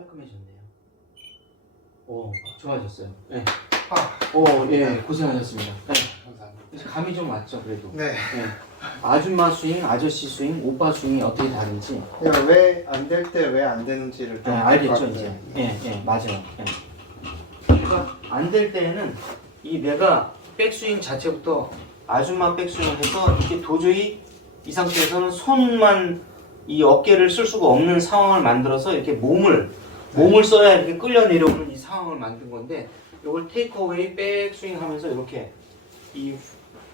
깔끔해졌네요. 오, 좋아졌어요. 네. 아, 오, 예, 고생하셨습니다. 네. 감사합니다. 감이 좀 왔죠, 그래도. 네. 네. 아줌마 스윙, 아저씨 스윙, 오빠 스윙이 어떻게 다른지. 왜 안 될 때 왜 안 되는지를 좀 알겠죠, 알 이제. 것 예, 예, 맞아요. 예. 그러니까 안 될 때에는 이 내가 백스윙 자체부터 아줌마 백스윙을 해서 이게 도저히 이 상태에서는 손만 이 어깨를 쓸 수가 없는 상황을 만들어서 이렇게 몸을 써야 이렇게 끌려 내려오는 이 상황을 만든 건데, 이걸 테이크어웨이 백스윙 하면서 이렇게 이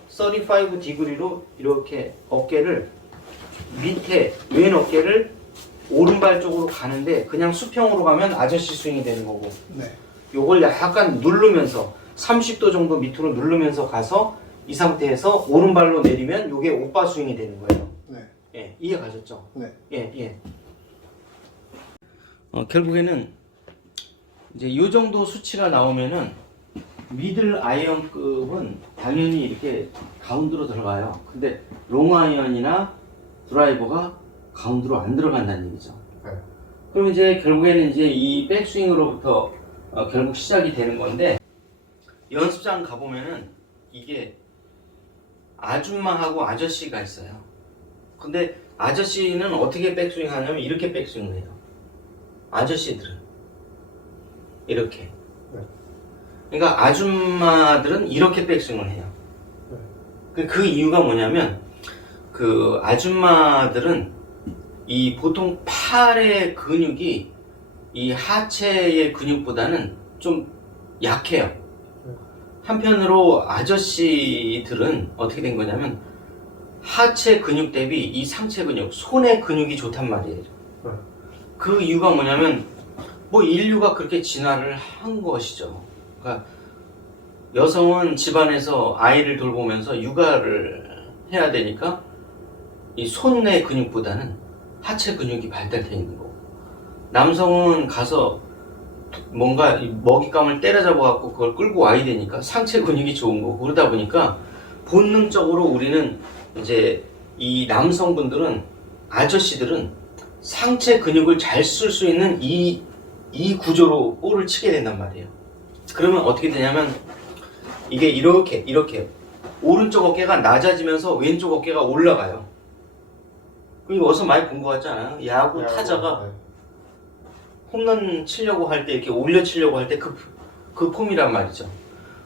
35 디그리로 이렇게 어깨를 밑에 왼 어깨를 오른발 쪽으로 가는데, 그냥 수평으로 가면 아저씨 스윙이 되는 거고, 네. 요걸 약간 누르면서 30도 정도 밑으로 누르면서 가서 이 상태에서 오른발로 내리면 요게 오빠 스윙이 되는 거예요. 네. 예, 이해 가셨죠? 네. 예, 예. 결국에는 이제 요 정도 수치가 나오면은 미들 아이언급은 당연히 이렇게 가운데로 들어가요. 근데 롱 아이언이나 드라이버가 가운데로 안 들어간다는 얘기죠. 네. 그럼 이제 결국에는 이제 이 백스윙으로부터 결국 시작이 되는 건데, 연습장 가보면은 이게 아줌마하고 아저씨가 있어요. 근데 아저씨는 어떻게 백스윙 하냐면 이렇게 백스윙을 해요. 아저씨들은 이렇게. 네. 그러니까 아줌마들은 이렇게 백스윙을 해요. 네. 그 이유가 뭐냐면, 그 아줌마들은 이 보통 팔의 근육이 이 하체의 근육보다는 좀 약해요. 한편으로 아저씨들은 어떻게 된 거냐면 하체 근육 대비 이 상체 근육, 손의 근육이 좋단 말이에요. 네. 그 이유가 뭐냐면, 뭐 인류가 그렇게 진화를 한 것이죠. 그러니까 여성은 집안에서 아이를 돌보면서 육아를 해야 되니까 이 손의 근육보다는 하체 근육이 발달되어 있는 거고, 남성은 가서 뭔가 먹잇감을 때려잡아 갖고 그걸 끌고 와야 되니까 상체 근육이 좋은 거고, 그러다 보니까 본능적으로 우리는 이제 이 남성분들은, 아저씨들은 상체 근육을 잘 쓸 수 있는 이 구조로 볼을 치게 된단 말이에요. 그러면 어떻게 되냐면 이게 이렇게 오른쪽 어깨가 낮아지면서 왼쪽 어깨가 올라가요. 이거 어디서 많이 본 것 같지 않아요? 야구 타자가 네. 홈런 치려고 할 때 이렇게 올려 치려고 할 때 그 폼이란 말이죠.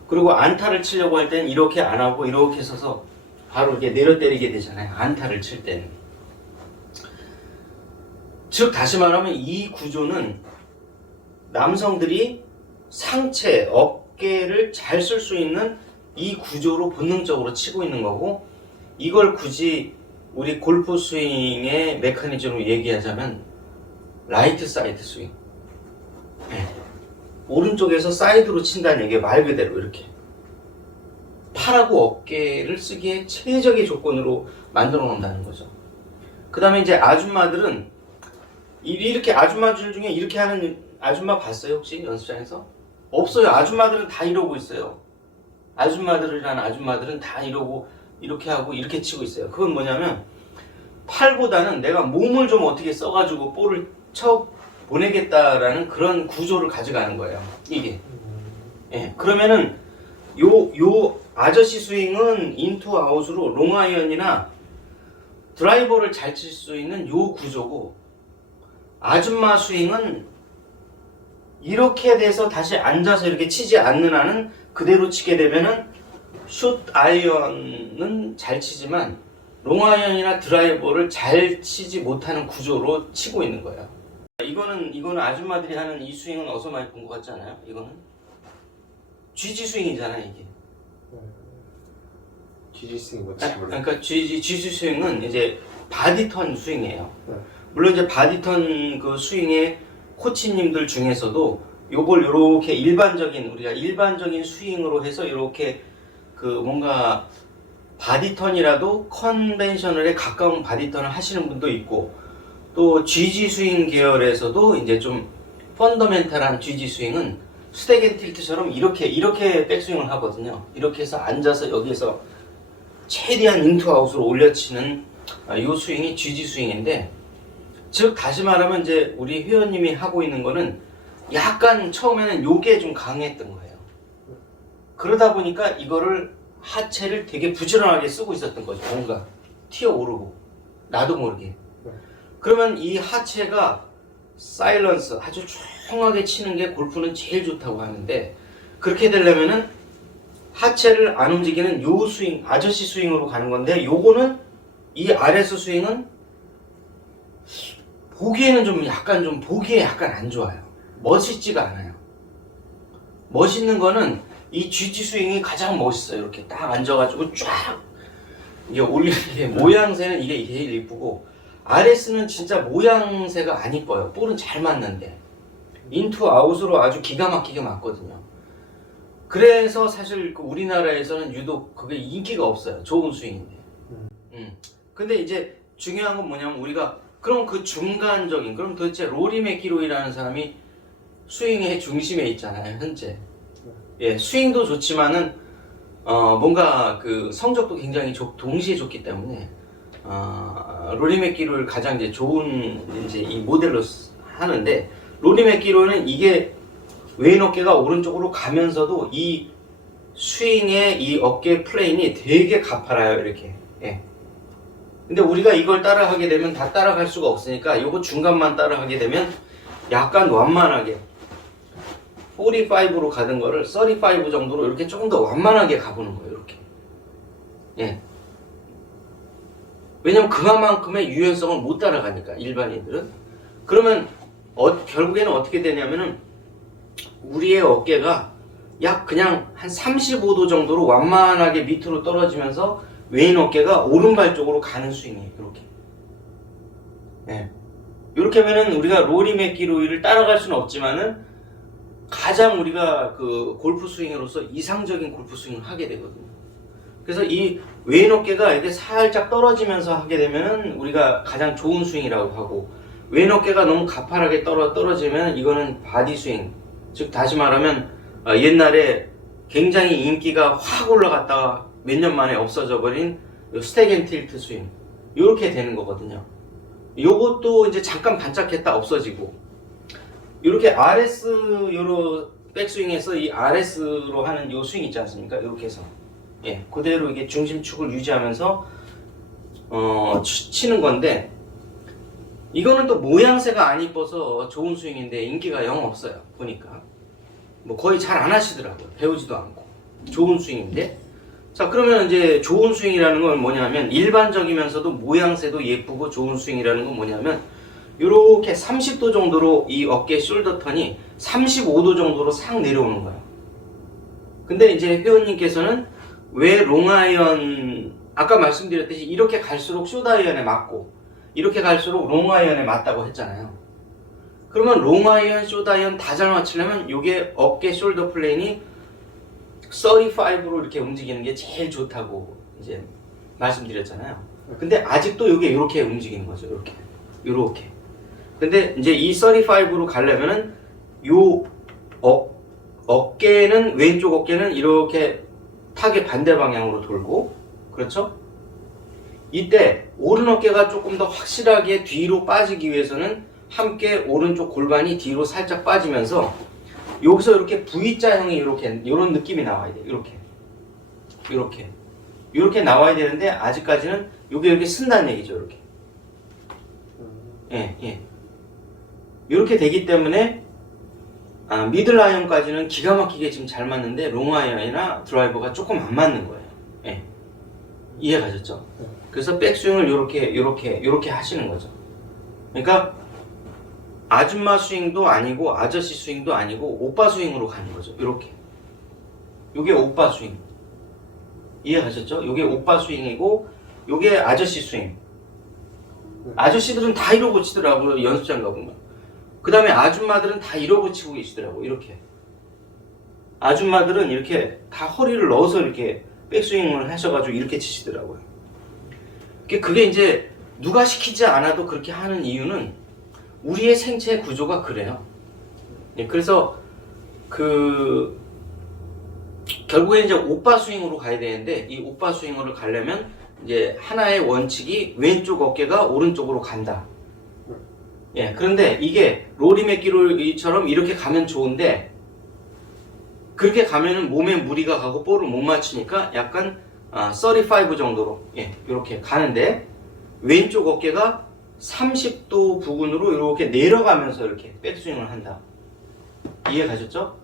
그리고 안타를 치려고 할 때는 이렇게 안 하고 이렇게 서서 바로 이렇게 내려 때리게 되잖아요. 안타를 칠 때는. 즉 다시 말하면 이 구조는 남성들이 상체, 어깨를 잘 쓸 수 있는 이 구조로 본능적으로 치고 있는 거고, 이걸 굳이 우리 골프 스윙의 메커니즘으로 얘기하자면 라이트 사이드 스윙. 네. 오른쪽에서 사이드로 친다는 얘기가 말 그대로 이렇게 팔하고 어깨를 쓰기에 최적의 조건으로 만들어 놓는다는 거죠. 그 다음에 이제 아줌마들은 이렇게 아줌마들 중에 이렇게 하는 아줌마 봤어요? 혹시 연습장에서? 없어요. 아줌마들은 다 이러고 있어요. 아줌마들이라는 아줌마들은 다 이러고 이렇게 하고 이렇게 치고 있어요. 그건 뭐냐면, 팔보다는 내가 몸을 좀 어떻게 써가지고 볼을 쳐 보내겠다라는 그런 구조를 가져가는 거예요. 이게. 예. 그러면은 요 아저씨 스윙은 인투 아웃으로 롱아이언이나 드라이버를 잘 칠 수 있는 요 구조고, 아줌마 스윙은 이렇게 돼서 다시 앉아서 이렇게 치지 않는 한은 그대로 치게 되면은 숏 아이언은 잘 치지만 롱아이언이나 드라이버를 잘 치지 못하는 구조로 치고 있는 거예요. 이거는 아줌마들이 하는 이 스윙은 어디서 많이 본 것 같지 않아요? 이거는 GG 스윙이잖아요, 이게. GG 스윙 뭔지 몰라요. 그러니까 GG 스윙은 이제 바디턴 스윙이에요. 네. 물론 이제 바디턴 그 스윙의 코치님들 중에서도 요걸 요렇게 우리가 일반적인 스윙으로 해서 요렇게 그 뭔가 바디턴이라도 컨벤셔널에 가까운 바디턴을 하시는 분도 있고, 또 GG 스윙 계열에서도 이제 좀 펀더멘탈한 GG 스윙은 스테겐 틸트처럼 이렇게 백스윙을 하거든요. 이렇게 해서 앉아서 여기에서 최대한 인투아웃으로 올려치는 이 스윙이 GG 스윙인데, 즉 다시 말하면 이제 우리 회원님이 하고 있는 거는 약간 처음에는 요게 좀 강했던 거예요. 그러다 보니까 이거를 하체를 되게 부지런하게 쓰고 있었던 거죠. 뭔가 튀어오르고 나도 모르게. 그러면 이 하체가 사일런스 아주 조용하게 치는 게 골프는 제일 좋다고 하는데, 그렇게 되려면은 하체를 안 움직이는 요 스윙, 아저씨 스윙으로 가는 건데, 요거는 이 RS 스윙은 보기에는 좀 약간 좀 보기에 약간 안 좋아요. 멋있지가 않아요. 멋있는 거는 이 GT 스윙이 가장 멋있어요. 이렇게 딱 앉아가지고 쫙 이게 올리는 게 모양새는 이게 제일 이쁘고, RS는 진짜 모양새가 안 이뻐요. 볼은 잘 맞는데 인투 아웃으로 아주 기가 막히게 맞거든요. 그래서 사실 우리나라에서는 유독 그게 인기가 없어요. 좋은 스윙인데. 근데 이제 중요한 건 뭐냐면, 우리가 그럼 그 중간적인, 그럼 도대체 로리 맥기로이라는 사람이 스윙의 중심에 있잖아요, 현재. 예, 스윙도 좋지만은 뭔가 그 성적도 굉장히 동시에 좋기 때문에 로리 맥기로이를 가장 이제 좋은 이제 이 모델로 하는데, 로리 맥기로이는 이게 왼 어깨가 오른쪽으로 가면서도 이 스윙의 이 어깨 플레인이 되게 가팔아요, 이렇게. 예. 근데 우리가 이걸 따라하게 되면 다 따라갈 수가 없으니까 요거 중간만 따라하게 되면 약간 완만하게 45로 가던 거를 35 정도로 이렇게 조금 더 완만하게 가보는 거예요, 이렇게. 예. 왜냐면 그만큼의 유연성을 못 따라가니까, 일반인들은. 그러면 결국에는 어떻게 되냐면은 우리의 어깨가 약 그냥 한 35도 정도로 완만하게 밑으로 떨어지면서 왼 어깨가 오른발 쪽으로 가는 스윙이에요, 이렇게. 예. 이렇게 하면은 우리가 로리 맥기로이를 따라갈 수는 없지만은 가장 우리가 그 골프 스윙으로서 이상적인 골프 스윙을 하게 되거든요. 그래서 이 왼 어깨가 이렇게 살짝 떨어지면서 하게 되면은 우리가 가장 좋은 스윙이라고 하고, 왼 어깨가 너무 가팔하게 떨어지면 이거는 바디 스윙, 즉 다시 말하면 옛날에 굉장히 인기가 확 올라갔다가 몇 년 만에 없어져 버린 스택 앤 틸트 스윙, 이렇게 되는 거거든요. 요것도 이제 잠깐 반짝했다 없어지고, 이렇게 RS 요로 백스윙에서 이 RS로 하는 요 스윙 있지 않습니까? 이렇게 해서 예, 그대로 이게 중심축을 유지하면서 치는 건데, 이거는 또 모양새가 안 이뻐서 좋은 스윙인데 인기가 영 없어요. 보니까 뭐 거의 잘 안 하시더라고요. 배우지도 않고. 좋은 스윙인데, 자 그러면 이제 좋은 스윙이라는 건 뭐냐면, 일반적이면서도 모양새도 예쁘고 좋은 스윙이라는 건 뭐냐면, 이렇게 30도 정도로 이 어깨 숄더 턴이 35도 정도로 싹 내려오는 거예요. 근데 이제 회원님께서는 왜 롱아이언, 아까 말씀드렸듯이 이렇게 갈수록 숏아이언에 맞고 이렇게 갈수록 롱아이언에 맞다고 했잖아요. 그러면 롱아이언, 숏아이언 다 잘 맞추려면 이게 어깨 숄더 플레인이 35로 이렇게 움직이는 게 제일 좋다고 이제 말씀드렸잖아요. 근데 아직도 이게 이렇게 움직이는 거죠. 이렇게. 근데 이제 이 35로 가려면은 요 어깨는, 왼쪽 어깨는 이렇게 타겟 반대 방향으로 돌고, 그렇죠? 이때 오른 어깨가 조금 더 확실하게 뒤로 빠지기 위해서는 함께 오른쪽 골반이 뒤로 살짝 빠지면서 여기서 이렇게 V자형이 이런 느낌이 나와야 돼. 이렇게 나와야 되는데, 아직까지는 이렇게 쓴다는 얘기죠. 예. 이렇게 되기 때문에 미들 아이언까지는 기가 막히게 지금 잘 맞는데 롱 아이언이나 드라이버가 조금 안 맞는 거예요. 예. 이해 가셨죠? 그래서 백스윙을 이렇게 하시는 거죠. 그러니까 아줌마 스윙도 아니고 아저씨 스윙도 아니고 오빠 스윙으로 가는 거죠. 요게 오빠 스윙. 이해 가셨죠? 요게 오빠 스윙이고 요게 아저씨 스윙. 아저씨들은 다 이러고 치더라고요, 연습장 가보면. 그 다음에 아줌마들은 다 이러고 치고 계시더라고요, 이렇게. 아줌마들은 이렇게 다 허리를 넣어서 이렇게 백스윙을 하셔가지고 이렇게 치시더라고요. 그게 이제 누가 시키지 않아도 그렇게 하는 이유는 우리의 생체 구조가 그래요. 그래서 결국에 이제 오빠 스윙으로 가야 되는데, 이 오빠 스윙으로 가려면 이제 하나의 원칙이 왼쪽 어깨가 오른쪽으로 간다. 예, 그런데 이게 로리맥기로이처럼 이렇게 가면 좋은데 그렇게 가면은 몸에 무리가 가고 볼을 못 맞추니까 약간 35 정도로 이렇게 가는데 왼쪽 어깨가 30도 부근으로 이렇게 내려가면서 이렇게 백스윙을 한다. 이해 가셨죠?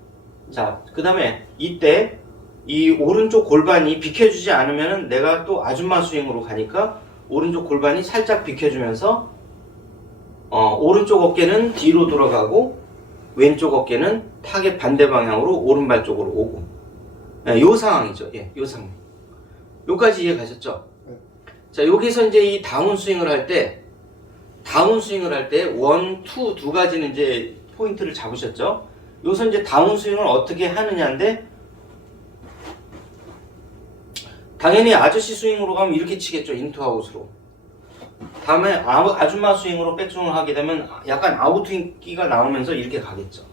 자, 그 다음에 이때 이 오른쪽 골반이 비켜주지 않으면은 내가 또 아줌마 스윙으로 가니까 오른쪽 골반이 살짝 비켜주면서 오른쪽 어깨는 뒤로 돌아가고 왼쪽 어깨는 타겟 반대 방향으로 오른발 쪽으로 오고 요 상황이죠. 요 상황. 요까지 이해 가셨죠? 네. 자, 여기서 이제 이 다운 스윙을 할 때 원, 투 두 가지는 이제 포인트를 잡으셨죠? 여기서 이제 다운 스윙을 어떻게 하느냐인데 당연히 아저씨 스윙으로 가면 이렇게 치겠죠. 인투아웃으로. 다음에 아줌마 스윙으로 백스윙을 하게 되면 약간 아웃인기가 나오면서 이렇게 가겠죠.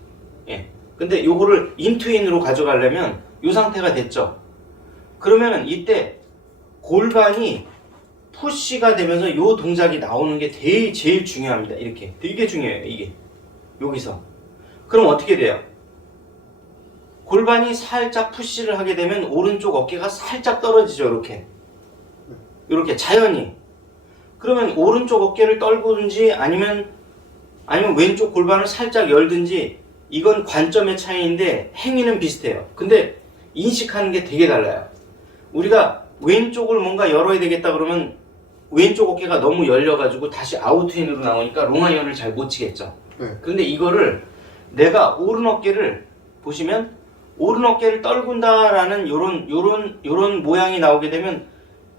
근데 요거를 인투인으로 가져가려면 요 상태가 됐죠. 그러면은 이때 골반이 푸시가 되면서 요 동작이 나오는 게 제일 중요합니다. 이렇게. 되게 중요해요. 이게. 여기서. 그럼 어떻게 돼요? 골반이 살짝 푸시를 하게 되면 오른쪽 어깨가 살짝 떨어지죠. 이렇게 자연히. 그러면 오른쪽 어깨를 떨구든지 아니면 왼쪽 골반을 살짝 열든지 이건 관점의 차이인데 행위는 비슷해요. 근데 인식하는 게 되게 달라요. 우리가 왼쪽을 뭔가 열어야 되겠다 그러면 왼쪽 어깨가 너무 열려가지고 다시 아웃인으로 나오니까 롱아이언을 잘 못 치겠죠. 그런데 이거를 내가 오른 어깨를 보시면 오른 어깨를 떨군다라는 요런 모양이 나오게 되면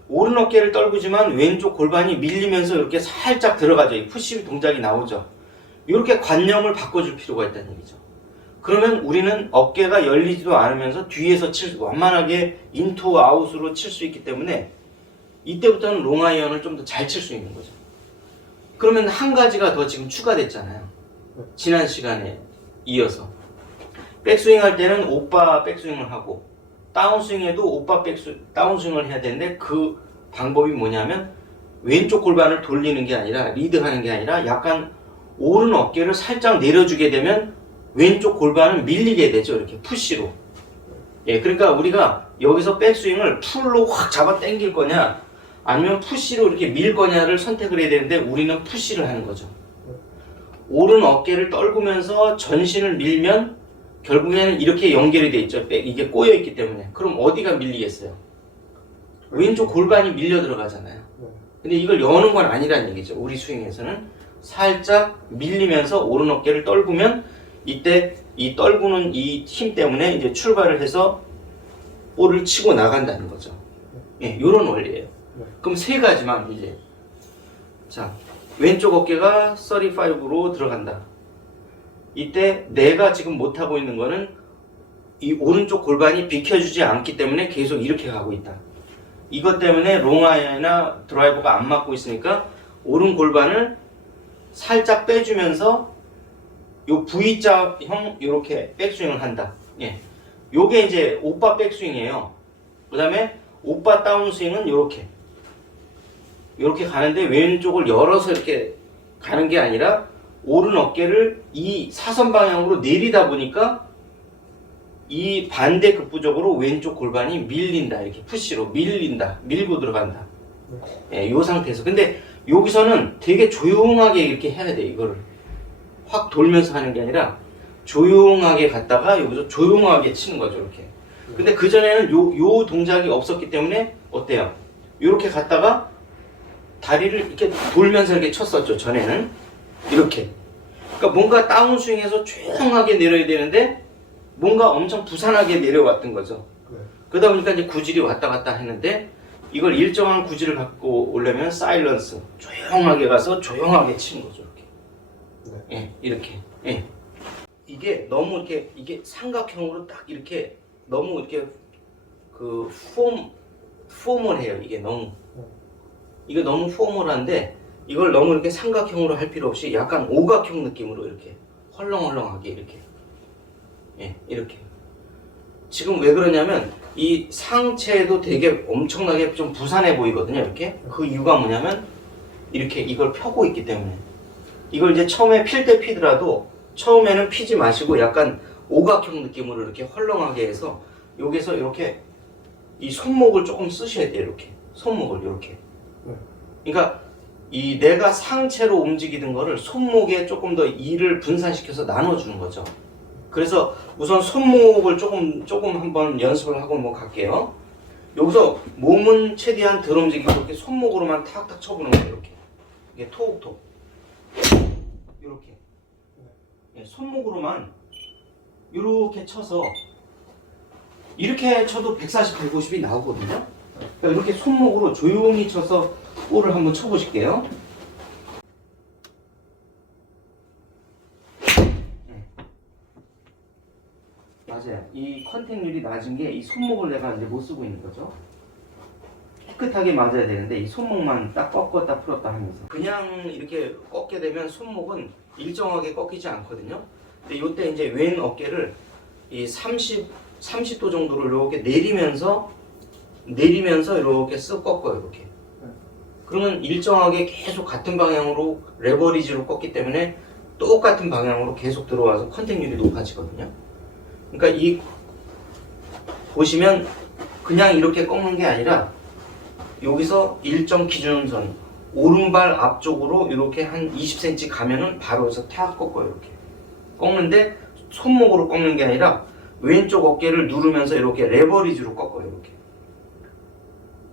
오른 어깨를 떨구지만 왼쪽 골반이 밀리면서 이렇게 살짝 들어가죠. 이 푸시 동작이 나오죠. 이렇게 관념을 바꿔줄 필요가 있다는 얘기죠. 그러면 우리는 어깨가 열리지도 않으면서 뒤에서 완만하게 인투 아웃으로 칠 수 있기 때문에 이때부터는 롱아이언을 좀 더 잘 칠 수 있는 거죠. 그러면 한 가지가 더 지금 추가됐잖아요. 지난 시간에 이어서 백스윙 할 때는 오빠 백스윙을 하고 다운스윙에도 다운스윙을 해야 되는데 그 방법이 뭐냐면 왼쪽 골반을 돌리는 게 아니라 리드하는 게 아니라 약간 오른 어깨를 살짝 내려주게 되면 왼쪽 골반은 밀리게 되죠. 이렇게 푸시로. 그러니까 우리가 여기서 백스윙을 풀로 확 잡아 당길 거냐 아니면 푸시로 이렇게 밀 거냐를 선택을 해야 되는데 우리는 푸시를 하는 거죠. 오른 어깨를 떨구면서 전신을 밀면 결국에는 이렇게 연결이 돼 있죠. 이게 꼬여 있기 때문에. 그럼 어디가 밀리겠어요? 왼쪽 골반이 밀려 들어가잖아요. 근데 이걸 여는 건 아니라는 얘기죠. 우리 스윙에서는 살짝 밀리면서 오른 어깨를 떨구면 이때 이 떨구는 이 힘 때문에 이제 출발을 해서 볼을 치고 나간다는 거죠. 요런 원리예요. 그럼 세 가지만 이제 자, 왼쪽 어깨가 35로 들어간다. 이때 내가 지금 못하고 있는 거는 이 오른쪽 골반이 비켜주지 않기 때문에 계속 이렇게 가고 있다. 이것 때문에 롱아이언이나 드라이버가 안 맞고 있으니까 오른 골반을 살짝 빼주면서 요 V자형 이렇게 백스윙을 한다. 요게 이제 오빠 백스윙이에요. 그 다음에 오빠 다운스윙은 요렇게 가는데 왼쪽을 열어서 이렇게 가는 게 아니라 오른 어깨를 이 사선 방향으로 내리다 보니까 이 반대 극부적으로 왼쪽 골반이 밀린다. 이렇게 푸시로 밀고 들어간다. 요 상태에서. 근데 여기서는 되게 조용하게 이렇게 해야 돼. 이거를 확 돌면서 하는 게 아니라 조용하게 갔다가 여기서 조용하게 치는 거죠. 이렇게. 근데 그전에는 요 동작이 없었기 때문에 어때요? 이렇게 갔다가 다리를 이렇게 돌면서 이렇게 쳤었죠. 전에는 이렇게. 그러니까 뭔가 다운스윙에서 조용하게 내려야 되는데 뭔가 엄청 부산하게 내려왔던 거죠. 그러다 보니까 이제 구질이 왔다 갔다 했는데 이걸 일정한 구질을 갖고 오려면 사일런스, 조용하게 가서 조용하게 치는 거죠. 이렇게. 이렇게. 이게 너무 이렇게 이게 삼각형으로 딱 이렇게 너무 이렇게 그 포멀해요. 이게 너무. 이게 너무 포멀한데 이걸 너무 이렇게 삼각형으로 할 필요 없이 약간 오각형 느낌으로 이렇게 헐렁헐렁하게 이렇게 이렇게 지금 왜 그러냐면 이 상체도 되게 엄청나게 좀 부산해 보이거든요. 이렇게 그 이유가 뭐냐면 이렇게 이걸 펴고 있기 때문에 이걸 이제 처음에 필 때 피더라도 처음에는 피지 마시고 약간 오각형 느낌으로 이렇게 헐렁하게 해서 여기서 이렇게 이 손목을 조금 쓰셔야 돼요. 이렇게 손목을 이렇게. 그러니까 이 내가 상체로 움직이는 거를 손목에 조금 더 일을 분산시켜서 나눠주는 거죠. 그래서 우선 손목을 조금 한번 연습을 하고 뭐 갈게요. 여기서 몸은 최대한 덜 움직이고 이렇게 손목으로만 탁탁 쳐보는 거예요. 이렇게. 이게 톡톡. 이렇게. 손목으로만 이렇게 쳐서 이렇게 쳐도 140, 150이 나오거든요. 그러니까 이렇게 손목으로 조용히 쳐서 볼을 한번 쳐보실게요. 맞아요. 이 컨택률이 낮은 게 이 손목을 내가 이제 못 쓰고 있는 거죠. 깨끗하게 맞아야 되는데 이 손목만 딱 꺾었다 풀었다 하면서 그냥 이렇게 꺾게 되면 손목은 일정하게 꺾이지 않거든요. 근데 이때 이제 왼 어깨를 이 30도 정도로 이렇게 내리면서 이렇게 쓱 꺾어요. 이렇게. 그러면 일정하게 계속 같은 방향으로 레버리지로 꺾기 때문에 똑같은 방향으로 계속 들어와서 컨택률이 높아지거든요. 그러니까 이 보시면 그냥 이렇게 꺾는 게 아니라 여기서 일정 기준선 오른발 앞쪽으로 이렇게 한 20cm 가면은 바로 여기서 탁 꺾어요. 이렇게 꺾는데 손목으로 꺾는 게 아니라 왼쪽 어깨를 누르면서 이렇게 레버리지로 꺾어요. 이렇게.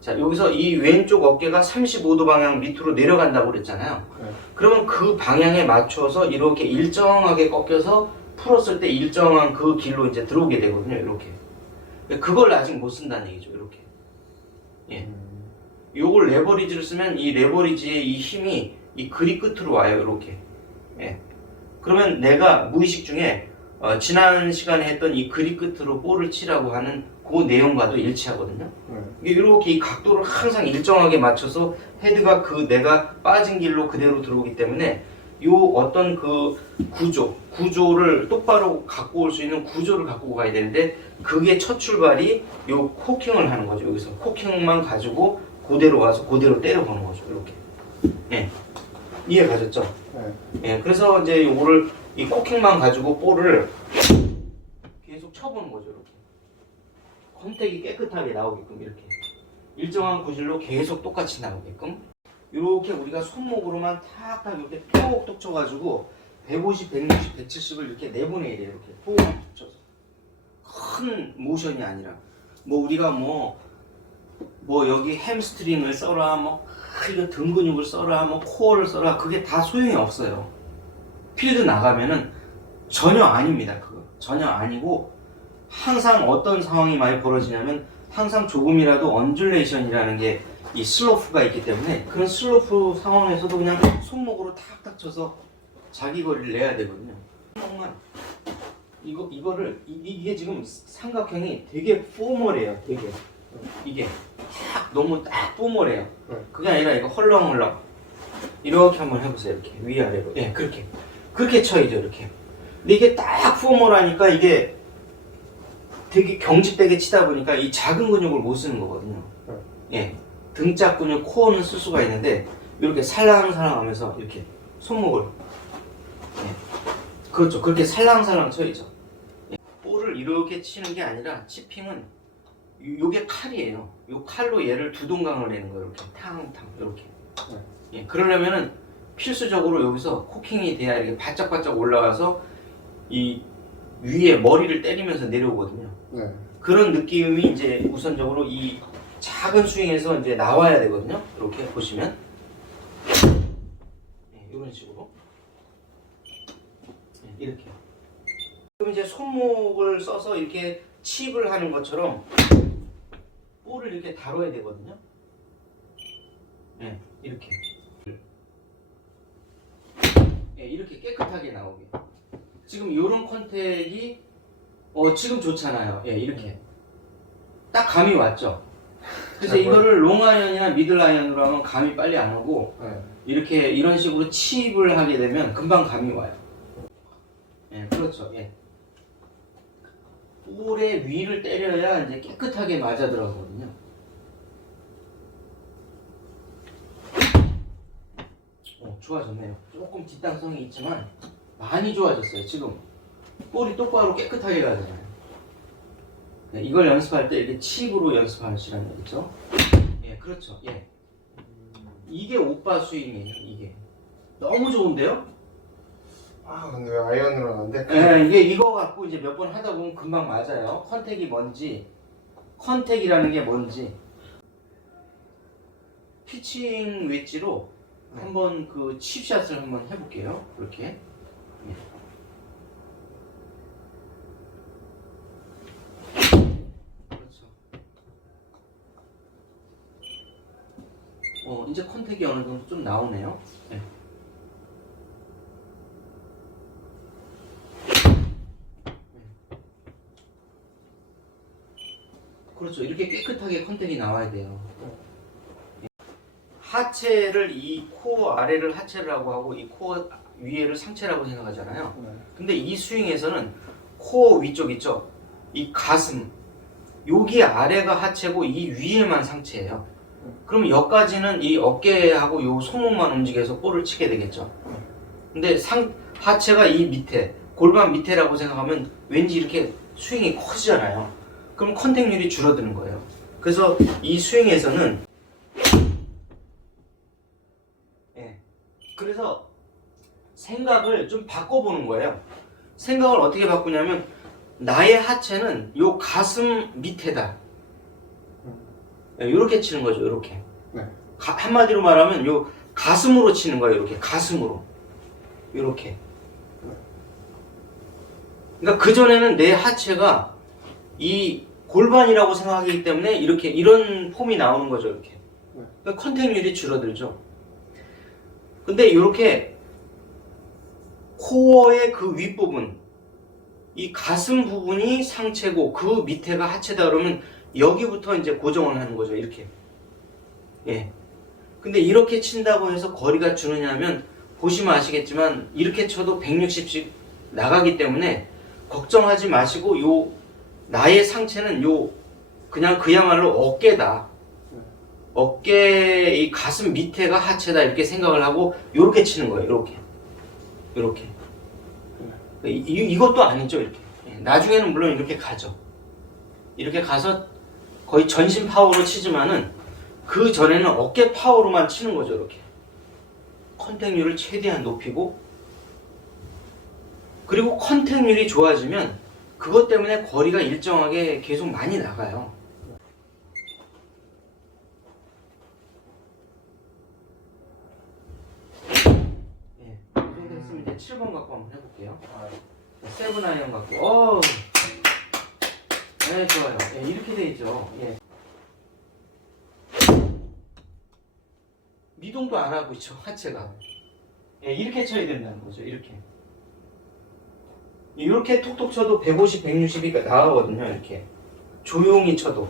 자, 여기서 이 왼쪽 어깨가 35도 방향 밑으로 내려간다고 그랬잖아요. 그러면 그 방향에 맞춰서 이렇게 일정하게 꺾여서 풀었을 때 일정한 그 길로 이제 들어오게 되거든요. 이렇게. 그걸 아직 못 쓴다는 얘기죠. 이렇게. 예. 요걸 레버리지를 쓰면 이 레버리지의 이 힘이 이 그립 끝으로 와요. 이렇게. 예. 그러면 내가 무의식 중에 지난 시간에 했던 이 그립 끝으로 볼을 치라고 하는 그 내용과도 일치하거든요. 이렇게 이 각도를 항상 일정하게 맞춰서 헤드가 그 내가 빠진 길로 그대로 들어오기 때문에 요 어떤 그 구조를 똑바로 갖고 올 수 있는 구조를 갖고 가야 되는데 그게 첫 출발이 요 코킹을 하는 거죠. 여기서 코킹만 가지고 그대로 와서 그대로 때려보는 거죠. 이렇게. 예. 이해 가셨죠? 예. 그래서 이제 요거를 이 코킹만 가지고 볼을 계속 쳐보는 거죠. 이렇게. 컨택이 깨끗하게 나오게끔 이렇게. 일정한 구질로 계속 똑같이 나오게끔. 이렇게 우리가 손목으로만 탁탁 이렇게 톡톡 쳐가지고 150, 160, 170을 이렇게 내보내야 돼요. 이렇게 톡 쳐서 큰 모션이 아니라 뭐 우리가 뭐 여기 햄스트링을 써라 뭐 이거 등 근육을 써라 뭐 코어를 써라 그게 다 소용이 없어요. 필드 나가면은 전혀 아닙니다. 그거 전혀 아니고 항상 어떤 상황이 많이 벌어지냐면 항상 조금이라도 언듈레이션이라는 게 이 슬로프가 있기 때문에 그런 슬로프 상황에서도 그냥 손목으로 탁탁 쳐서 자기 거리를 내야 되거든요. 손목만 이게 지금 삼각형이 되게 포멀해요. 되게 이게 딱 너무 딱 포멀해요. 그게 아니라 이거 헐렁헐렁 이렇게 한번 해보세요. 이렇게 위아래로 예 그렇게 쳐야죠. 이렇게. 근데 이게 딱 포멀하니까 이게 되게 경직되게 치다 보니까 이 작은 근육을 못 쓰는 거거든요. 예. 등짝 근육, 코어는 쓸 수가 있는데 이렇게 살랑살랑 하면서 이렇게 손목을 그렇죠. 그렇게 살랑살랑 쳐야죠. 볼을 이렇게 치는 게 아니라 치핑은 요게 칼이에요. 요 칼로 얘를 두 동강을 내는 거예요. 이렇게 탕탕 이렇게. 예, 그러려면은 필수적으로 여기서 코킹이 돼야 이렇게 바짝바짝 올라가서 이 위에 머리를 때리면서 내려오거든요. 그런 느낌이 이제 우선적으로 이 작은 스윙에서 이제 나와야 되거든요. 이렇게 보시면 이런 식으로 이렇게. 그럼 이제 손목을 써서 이렇게 칩을 하는 것처럼 볼을 이렇게 다뤄야 되거든요. 이렇게. 이렇게 깨끗하게 나오게. 지금 이런 컨택이 지금 좋잖아요. 이렇게 딱 감이 왔죠. 그래서 이거를 롱아이언이나 미들아이언으로 하면 감이 빨리 안 오고 이렇게 이런 식으로 칩을 하게 되면 금방 감이 와요. 그렇죠. 볼의 위를 때려야 이제 깨끗하게 맞아 들어가거든요. 좋아졌네요. 조금 뒷땅성이 있지만 많이 좋아졌어요. 지금 볼이 똑바로 깨끗하게 가잖아요. 네, 이걸 연습할 때 이렇게 칩으로 연습하시라는 얘기죠. 예, 그렇죠. 예. 이게 오빠 스윙이에요. 이게 너무 좋은데요? 아 근데 왜 아이언으로는 안 돼? 예, 이게 이거 갖고 이제 몇 번 하다 보면 금방 맞아요. 컨택이 뭔지, 컨택이라는 게 뭔지. 피칭 웨지로 한번 그 칩샷을 한번 해볼게요. 이렇게. 예. 그렇죠. 이제 컨택이 어느 정도 좀 나오네요. 예. 그렇죠. 이렇게 깨끗하게 컨택이 나와야 돼요. 하체를 이 코어 아래를 하체라고 하고 이 코어 위에를 상체라고 생각하잖아요. 네. 근데 이 스윙에서는 코어 위쪽 있죠? 이 가슴 여기 아래가 하체고 이 위에만 상체예요. 그럼 여기까지는 이 어깨하고 요 손목만 움직여서 볼을 치게 되겠죠. 근데 하체가 이 밑에 골반 밑에라고 생각하면 왠지 이렇게 스윙이 커지잖아요. 그럼 컨택률이 줄어드는 거예요. 그래서 이 스윙에서는 그래서 생각을 좀 바꿔보는 거예요. 생각을 어떻게 바꾸냐면 나의 하체는 요 가슴 밑에다. 이렇게 치는 거죠. 이렇게. 네. 한마디로 말하면 요 가슴으로 치는 거예요. 이렇게 가슴으로. 이렇게. 그러니까 그 전에는 내 하체가 이 골반이라고 생각하기 때문에 이렇게 이런 폼이 나오는 거죠. 이렇게. 그러니까 컨택률이 줄어들죠. 근데 이렇게 코어의 그 윗부분, 이 가슴 부분이 상체고 그 밑에가 하체다 그러면 여기부터 이제 고정을 하는 거죠. 이렇게. 예. 근데 이렇게 친다고 해서 거리가 주느냐면 보시면 아시겠지만 이렇게 쳐도 160씩 나가기 때문에 걱정하지 마시고 요 나의 상체는 요 그냥 그야말로 어깨다. 어깨 이 가슴 밑에가 하체다 이렇게 생각을 하고 요렇게 치는 거예요. 요렇게. 요렇게. 이것도 아니죠. 이렇게. 나중에는 물론 이렇게 가죠. 이렇게 가서 거의 전신 파워로 치지만은 그 전에는 어깨 파워로만 치는 거죠. 이렇게. 컨택률을 최대한 높이고 그리고 컨택률이 좋아지면 그것 때문에 거리가 일정하게 계속 많이 나가요. 예, 이 정도 했으면 이제 7번 갖고 한번 해볼게요. 세븐 아이언 갖고. 네, 좋아요. 예, 이렇게 돼 있죠. 예. 미동도 안 하고 있죠. 하체가. 예, 이렇게 쳐야 된다는 거죠. 이렇게. 이렇게 톡톡 쳐도 150, 160이 나가거든요. 이렇게. 조용히 쳐도.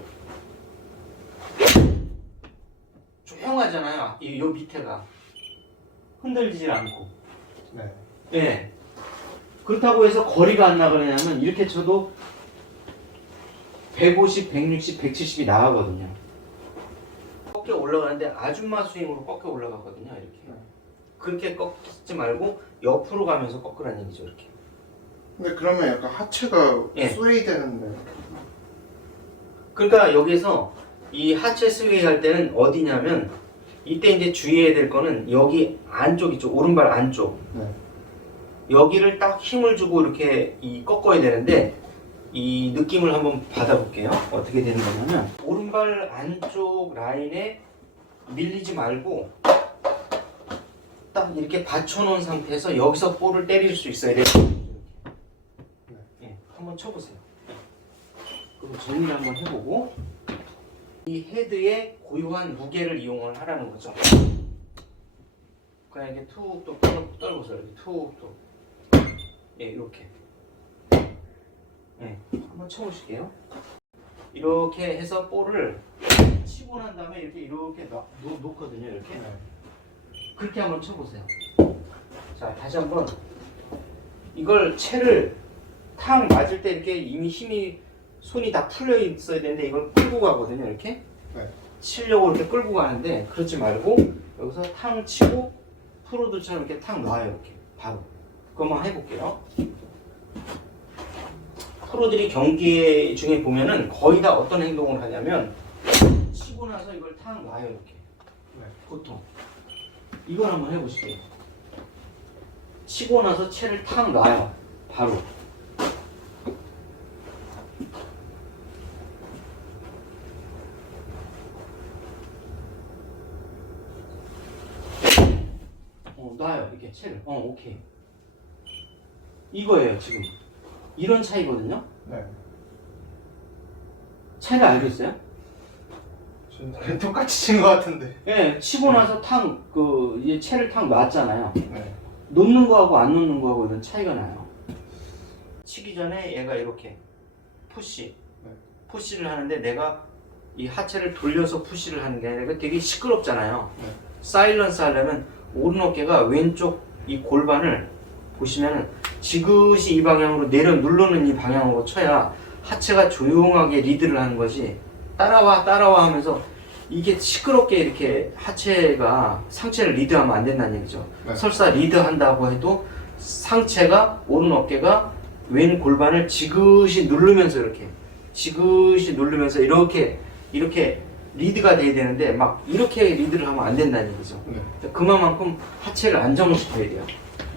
조용하잖아요. 요 밑에가. 흔들리질 않고. 네. 예. 그렇다고 해서 거리가 안 나가냐면 이렇게 쳐도 150, 160, 170이 나가거든요. 꺾여 올라가는데 아줌마 스윙으로 꺾여 올라가거든요. 이렇게. 그렇게 꺾지 말고 옆으로 가면서 꺾으라는 얘기죠. 이렇게. 근데 그러면 약간 하체가 예. 스웨이 되는데. 그러니까 여기서 이 하체 스윙 할 때는 어디냐면 이때 이제 주의해야 될 거는 여기 안쪽 있죠. 오른발 안쪽. 네. 여기를 딱 힘을 주고 이렇게 꺾어야 되는데 이 느낌을 한번 받아볼게요. 어떻게 되는 거냐면 오른발 안쪽 라인에 밀리지 말고 딱 이렇게 받쳐놓은 상태에서 여기서 볼을 때릴 수 있어야 돼요. 예, 한번 쳐보세요. 그럼 정리를 한번 해보고 이 헤드의 고유한 무게를 이용을 하라는 거죠. 그냥 이렇게 툭툭 떨고서 이렇게 툭툭. 예, 이렇게. 예, 한번 쳐보실게요. 이렇게 해서 볼을 치고 난 다음에 이렇게 놓거든요. 이렇게. 그렇게 한번 쳐보세요. 자, 다시 한번 이걸 채를 탕 맞을 때 이렇게 이미 힘이 손이 다 풀려 있어야 되는데 이걸 끌고 가거든요. 이렇게. 네. 치려고 이렇게 끌고 가는데 그렇지 말고 여기서 탕 치고 프로들처럼 이렇게 탁 놔요. 이렇게 바로. 그거만 해볼게요. 프로들이 경기 중에 보면은 거의 다 어떤 행동을 하냐면 치고 나서 이걸 탁 놔요. 이렇게. 보통. 이걸 한번 해보실게요. 치고 나서 채를 탁 놔요. 바로. 놔요. 이렇게 채를. 오케이. 이거예요, 지금. 이런 차이거든요? 네. 차이를 알겠어요? 지금 똑같이 친 것 같은데. 예, 치고 나서 이 채를 탁 놨잖아요. 네. 놓는 거하고 안 놓는 거하고 이런 차이가 나요. 치기 전에 얘가 이렇게 푸시. 네. 푸시를 하는데 내가 이 하체를 돌려서 푸시를 하는 게 아니라 되게 시끄럽잖아요. 네. 사일런스 하려면 오른 어깨가 왼쪽 이 골반을 보시면은 지그시 이 방향으로 내려 누르는 이 방향으로 쳐야 하체가 조용하게 리드를 하는 것이 따라와 하면서 이게 시끄럽게 이렇게 하체가 상체를 리드하면 안 된다는 얘기죠. 네. 설사 리드한다고 해도 상체가 오른 어깨가 왼 골반을 지그시 누르면서 이렇게 리드가 돼야 되는데 막 이렇게 리드를 하면 안 된다는 얘기죠. 네. 그만큼 하체를 안정을 시켜야 돼요.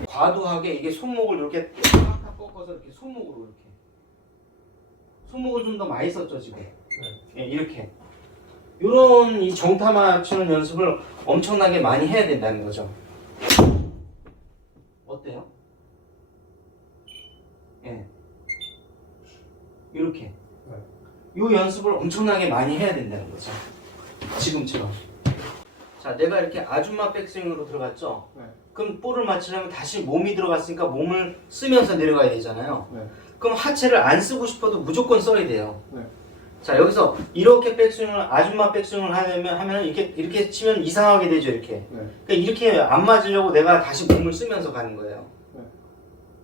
과도하게 이게 손목을 이렇게 딱 꺾어서 이렇게 손목을 좀 더 많이 썼죠 지금. 예, 이렇게 이런 이 정타 맞추는 연습을 엄청나게 많이 해야 된다는 거죠. 어때요? 예, 이렇게 이 연습을 엄청나게 많이 해야 된다는 거죠. 지금처럼. 자, 내가 이렇게 아줌마 백스윙으로 들어갔죠? 네. 그럼 볼을 맞추려면 다시 몸이 들어갔으니까 몸을 쓰면서 내려가야 되잖아요. 네. 그럼 하체를 안 쓰고 싶어도 무조건 써야 돼요. 네. 자, 여기서 이렇게 아줌마 백스윙을 하면 이렇게 치면 이상하게 되죠, 이렇게. 네. 그러니까 이렇게 안 맞으려고 내가 다시 몸을 쓰면서 가는 거예요. 네.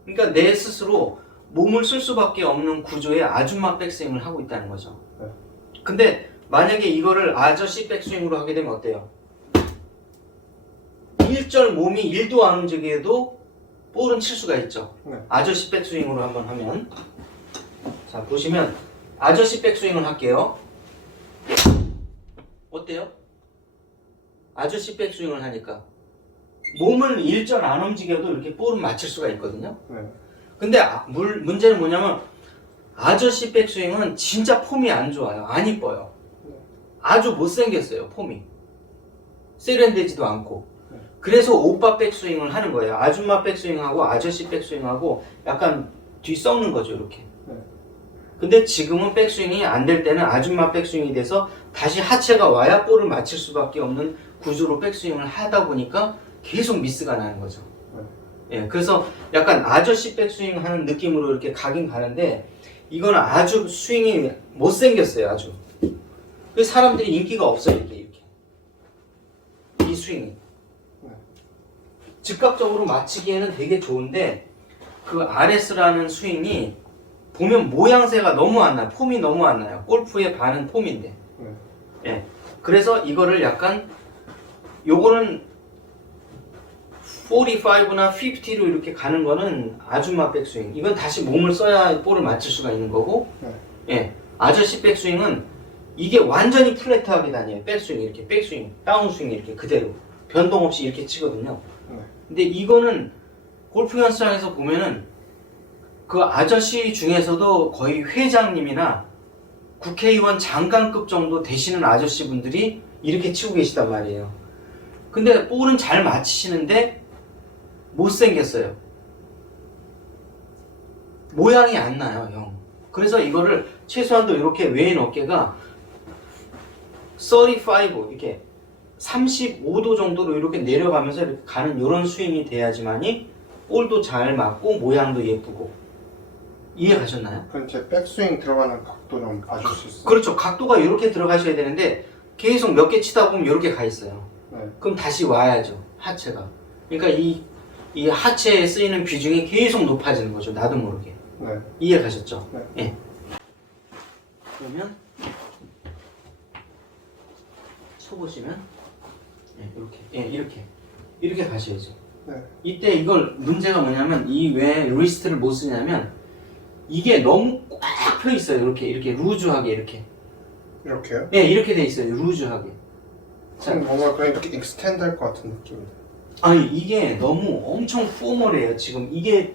그러니까 내 스스로 몸을 쓸 수밖에 없는 구조의 아줌마 백스윙을 하고 있다는 거죠. 네. 근데 만약에 이거를 아저씨 백스윙으로 하게 되면 어때요? 일절 몸이 1도 안 움직여도 볼은 칠 수가 있죠. 네. 아저씨 백스윙으로 한번 하면, 자 보시면 아저씨 백스윙을 할게요. 어때요? 아저씨 백스윙을 하니까 몸을 일절 안 움직여도 이렇게 볼은 맞출 수가 있거든요. 네. 근데 문제는 뭐냐면 아저씨 백스윙은 진짜 폼이 안 좋아요. 안 이뻐요. 아주 못생겼어요. 폼이 세련되지도 않고. 그래서 오빠 백스윙을 하는 거예요. 아줌마 백스윙하고 아저씨 백스윙하고 약간 뒤섞는 거죠, 이렇게. 근데 지금은 백스윙이 안 될 때는 아줌마 백스윙이 돼서 다시 하체가 와야 볼을 맞출 수밖에 없는 구조로 백스윙을 하다 보니까 계속 미스가 나는 거죠. 예, 그래서 약간 아저씨 백스윙 하는 느낌으로 이렇게 가긴 가는데 이거는 아주 스윙이 못생겼어요, 아주. 그래서 사람들이 인기가 없어요, 이렇게. 이 스윙이. 즉각적으로 맞히기에는 되게 좋은데 그 RS라는 스윙이 보면 모양새가 너무 안 나요. 폼이 너무 안 나요. 골프의 반은 폼인데. 예. 그래서 이거를 약간 요거는 45나 50로 이렇게 가는 거는 아줌마 백스윙. 이건 다시 몸을 써야 볼을 맞출 수가 있는 거고. 예. 아저씨 백스윙은 이게 완전히 플랫하게 다녀요. 백스윙 이렇게, 백스윙, 다운스윙 이렇게 그대로 변동 없이 이렇게 치거든요. 근데 이거는 골프 연습장에서 보면은 그 아저씨 중에서도 거의 회장님이나 국회의원 장관급 정도 되시는 아저씨 분들이 이렇게 치고 계시단 말이에요. 근데 볼은 잘 맞히시는데 못생겼어요. 모양이 안 나요, 형. 그래서 이거를 최소한도 이렇게 왼 어깨가 35 이렇게 35도 정도로 이렇게 내려가면서 이렇게 가는 이런 스윙이 돼야지만이 볼도 잘 맞고 모양도 예쁘고. 이해 가셨나요? 그럼 제 백스윙 들어가는 각도 좀 봐줄 수 있어요? 그렇죠. 각도가 이렇게 들어가셔야 되는데 계속 몇 개 치다 보면 이렇게 가 있어요. 그럼 다시 와야죠, 하체가. 그러니까 이 하체에 쓰이는 비중이 계속 높아지는 거죠, 나도 모르게. 이해 가셨죠? 예. 그러면 쳐보시면 이렇게 가셔야죠. 네. 이때 이걸 문제가 뭐냐면 이 왜 리스트를 못 쓰냐면 이게 너무 꽉 펴 있어요. 이렇게 루즈하게 이렇게. 이렇게요? 예, 이렇게 돼 있어요. 루즈하게. 자, 뭔가 그냥 이렇게 익스텐드 할 것 같은 느낌인데. 아니 이게 너무 엄청 포멀해요. 지금 이게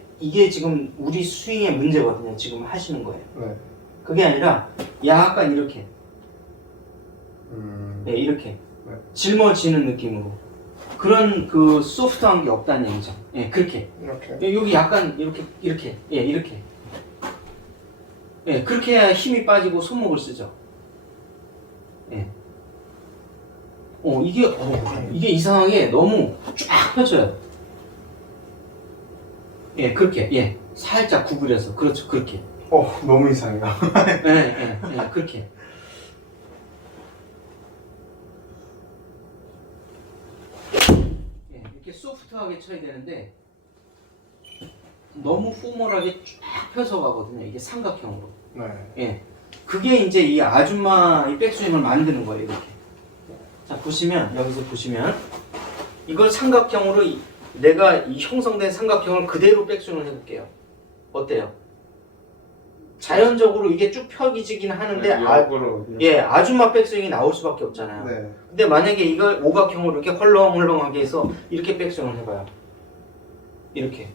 지금 우리 스윙의 문제거든요. 지금 하시는 거예요. 네. 그게 아니라 약간 이렇게. 예, 이렇게. 네. 짊어지는 느낌으로. 그런 그 소프트한 게 없다는 얘기죠. 예, 그렇게. 이렇게. 예, 여기 약간 이렇게. 예, 이렇게. 예, 그렇게 해야 힘이 빠지고 손목을 쓰죠. 예. 이게 이상하게 너무 쫙 펴져요. 예, 그렇게. 예. 살짝 구부려서. 그렇죠. 그렇게. 너무 이상해요. 예, 그렇게. 예, 이렇게 소프트하게 쳐야 되는데 너무 포멀하게 쫙 펴서 가거든요. 이게 삼각형으로. 네. 예. 그게 이제 이 아줌마 이 백스윙을 만드는 거예요. 이렇게. 자, 여기서 보시면 이걸 삼각형으로 내가 이 형성된 삼각형을 그대로 백스윙을 해볼게요. 어때요? 자연적으로 이게 쭉 펴지긴 하는데 역으로. 아줌마 백스윙이 나올 수밖에 없잖아요. 네. 근데 만약에 이걸 오각형으로 이렇게 헐렁헐렁하게 해서 이렇게 백스윙을 해봐요. 이렇게.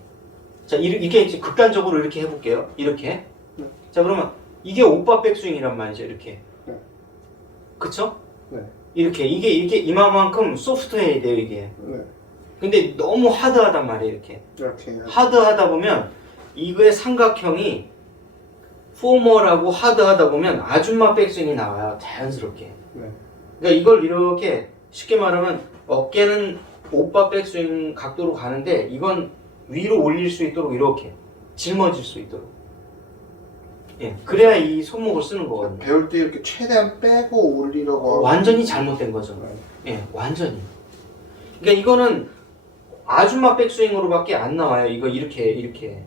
자, 이게 이제 극단적으로 이렇게 해볼게요. 이렇게. 네. 자, 그러면 이게 오빠 백스윙이란 말이죠. 이렇게. 네. 그쵸? 네. 이렇게 이만큼 소프트해야 돼요. 이게. 네. 근데 너무 하드하단 말이에요. 이렇게. 이렇게. 하드하다 보면 이거의 삼각형이 포멀하고 하드하다 보면 아줌마 백스윙이 나와요. 자연스럽게. 네. 그러니까 이걸 이렇게 쉽게 말하면 어깨는 오빠 백스윙 각도로 가는데 이건 위로 올릴 수 있도록 이렇게 짊어질 수 있도록. 예, 그래야 이 손목을 쓰는 거거든요. 배울 때 이렇게 최대한 빼고 올리려고. 완전히 잘못된 거죠. 네. 예, 완전히. 그러니까 이거는 아줌마 백스윙으로밖에 안 나와요. 이거 이렇게.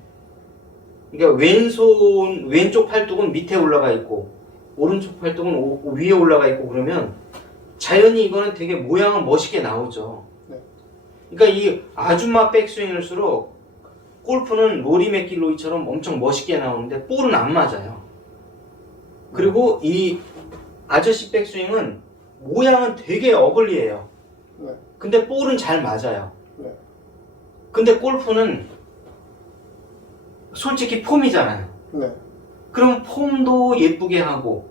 그러니까 왼쪽 팔뚝은 밑에 올라가 있고 오른쪽 팔뚝은 위에 올라가 있고 그러면 자연히 이거는 되게 모양은 멋있게 나오죠. 네. 그러니까 이 아줌마 백스윙일수록 골프는 로리 맥길로이처럼 엄청 멋있게 나오는데 볼은 안 맞아요. 그리고 이 아저씨 백스윙은 모양은 되게 어글리해요. 네. 근데 볼은 잘 맞아요. 네. 근데 골프는 솔직히 폼이잖아요. 네. 그럼 폼도 예쁘게 하고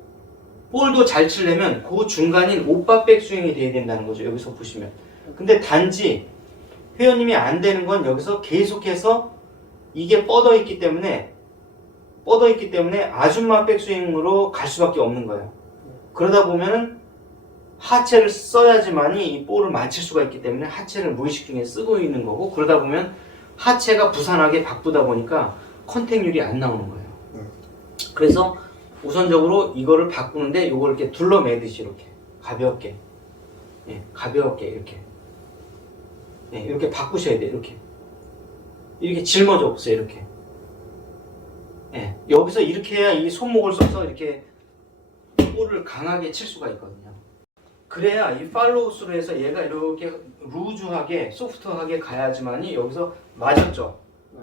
볼도 잘 치려면 그 중간인 오빠 백스윙이 돼야 된다는 거죠. 여기서 보시면. 근데 단지 회원님이 안 되는 건 여기서 계속해서 이게 뻗어 있기 때문에 아줌마 백스윙으로 갈 수밖에 없는 거예요. 그러다 보면은 하체를 써야지만이 이 볼을 맞출 수가 있기 때문에 하체를 무의식 중에 쓰고 있는 거고, 그러다 보면 하체가 부산하게 바쁘다 보니까 컨택률이 안 나오는 거예요. 그래서 우선적으로 이거를 바꾸는데 이걸 이렇게 둘러매듯이 이렇게 가볍게, 가볍게 이렇게 바꾸셔야 돼요. 이렇게 짊어져 보세요. 이렇게. 여기서 이렇게 해야 이 손목을 써서 이렇게 볼을 강하게 칠 수가 있거든요. 그래야 이 팔로우스로 해서 얘가 이렇게 루즈하게 소프트하게 가야지만이 여기서 맞았죠.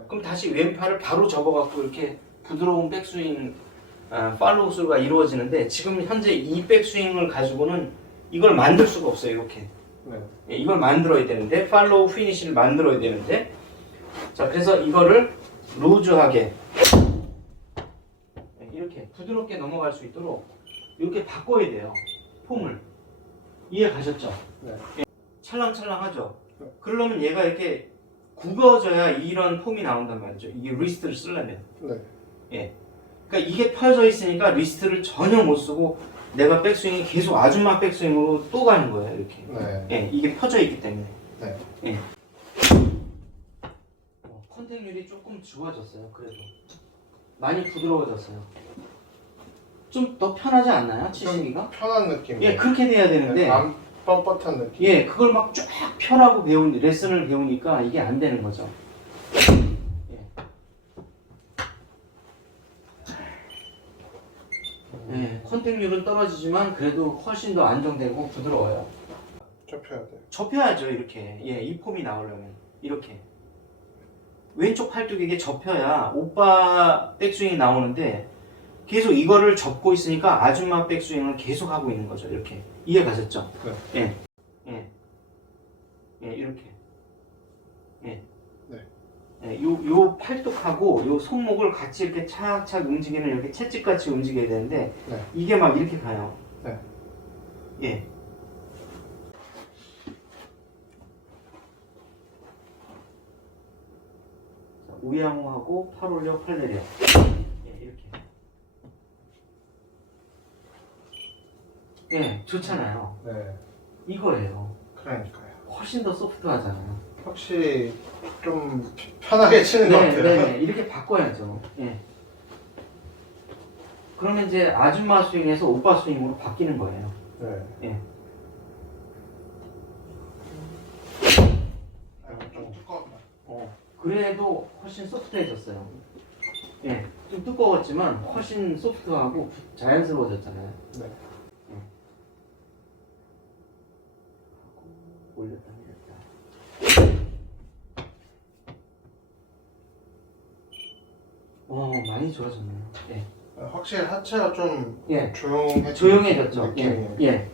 그럼 다시 왼팔을 바로 접어갖고 이렇게 부드러운 백스윙 팔로우스루가 이루어지는데, 지금 현재 이 백스윙을 가지고는 이걸 만들 수가 없어요. 이렇게. 이걸 만들어야 되는데, 팔로우 피니시를 만들어야 되는데, 자, 그래서 이거를 루즈하게 이렇게 부드럽게 넘어갈 수 있도록 이렇게 바꿔야 돼요. 폼을. 이해 가셨죠? 네. 찰랑찰랑하죠? 네. 그러려면 얘가 이렇게 굽어져야 이런 폼이 나온단 말이죠. 이게 리스트를 쓰려면. 네. 그러니까 이게 펴져 있으니까 리스트를 전혀 못 쓰고 내가 백스윙이 계속 아줌마 백스윙으로 또 가는 거예요. 이렇게. 네. 이게 펴져 있기 때문에. 네. 컨택률이 조금 좋아졌어요. 그래도 많이 부드러워졌어요. 좀 더 편하지 않나요? 치시기가? 편한 느낌. 그렇게 돼야 되는데 안 뻣뻣한 느낌. 그걸 막 쫙 펴라고 레슨을 배우니까 이게 안 되는 거죠. 컨택률은 떨어지지만 그래도 훨씬 더 안정되고 부드러워요. 접혀야 돼. 접혀야죠. 이렇게. 이 폼이 나오려면 이렇게. 왼쪽 팔뚝에게 접혀야 오빠 백스윙이 나오는데 계속 이거를 접고 있으니까 아줌마 백스윙을 계속 하고 있는 거죠. 이렇게 이해 가셨죠? 네. 예, 이렇게. 예. 네. 예, 요 팔뚝하고 요 손목을 같이 이렇게 착착 움직이는 이렇게 채찍같이 움직여야 되는데 네. 이게 막 이렇게 가요. 네. 예. 자, 우양호하고 팔 올려 팔 내려. 예, 이렇게. 예, 좋잖아요. 네. 이거예요. 그러니까요. 훨씬 더 소프트하잖아요. 확실히 좀 편하게 치는 것 같아요. 네, 이렇게 바꿔야죠. 예. 그러면 이제 아줌마 스윙에서 오빠 스윙으로 바뀌는 거예요. 네. 예. 좀 두껍다. 그래도 훨씬 소프트해졌어요. 예. 좀 두꺼웠지만 훨씬 소프트하고 자연스러워졌잖아요. 네. 올렸다 내렸다. 많이 좋아졌네요. 예. 확실히 하체가 좀 예. 조용해졌죠. 느낌이에요. 예.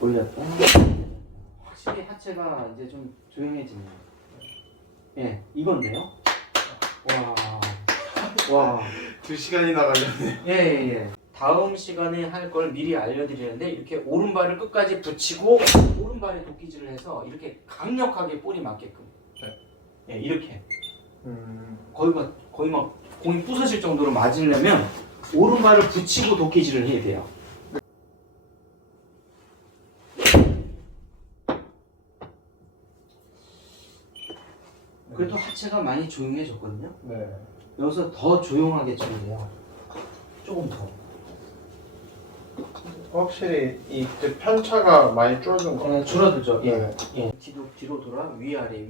올렸다. 확실히 하체가 이제 좀 조용해지네요. 예, 이건데요. 와. 2시간이나 걸렸네. 예. 다음 시간에 할 걸 미리 알려드리는데 이렇게 오른발을 끝까지 붙이고 오른발에 도끼질을 해서 이렇게 강력하게 볼이 맞게끔. 예, 이렇게. 거의 막 공이 부서질 정도로 맞으려면 오른발을 붙이고 도끼질을 해야 돼요. 그래도 하체가 많이 조용해졌거든요. 네. 여기서 더 조용하게 치면 돼요. 조금 더. 확실히 이 편차가 많이 줄어든 것 같아요. 줄어들죠. 예. 네. 예. 뒤로 돌아 위아래.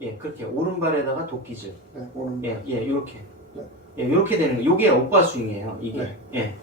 예, 그렇게 오른발에다가 도끼질. 네, 오른발. 예, 요렇게. 네. 예, 요렇게 되는 거. 요게 오빠 스윙이에요. 이게. 네. 예.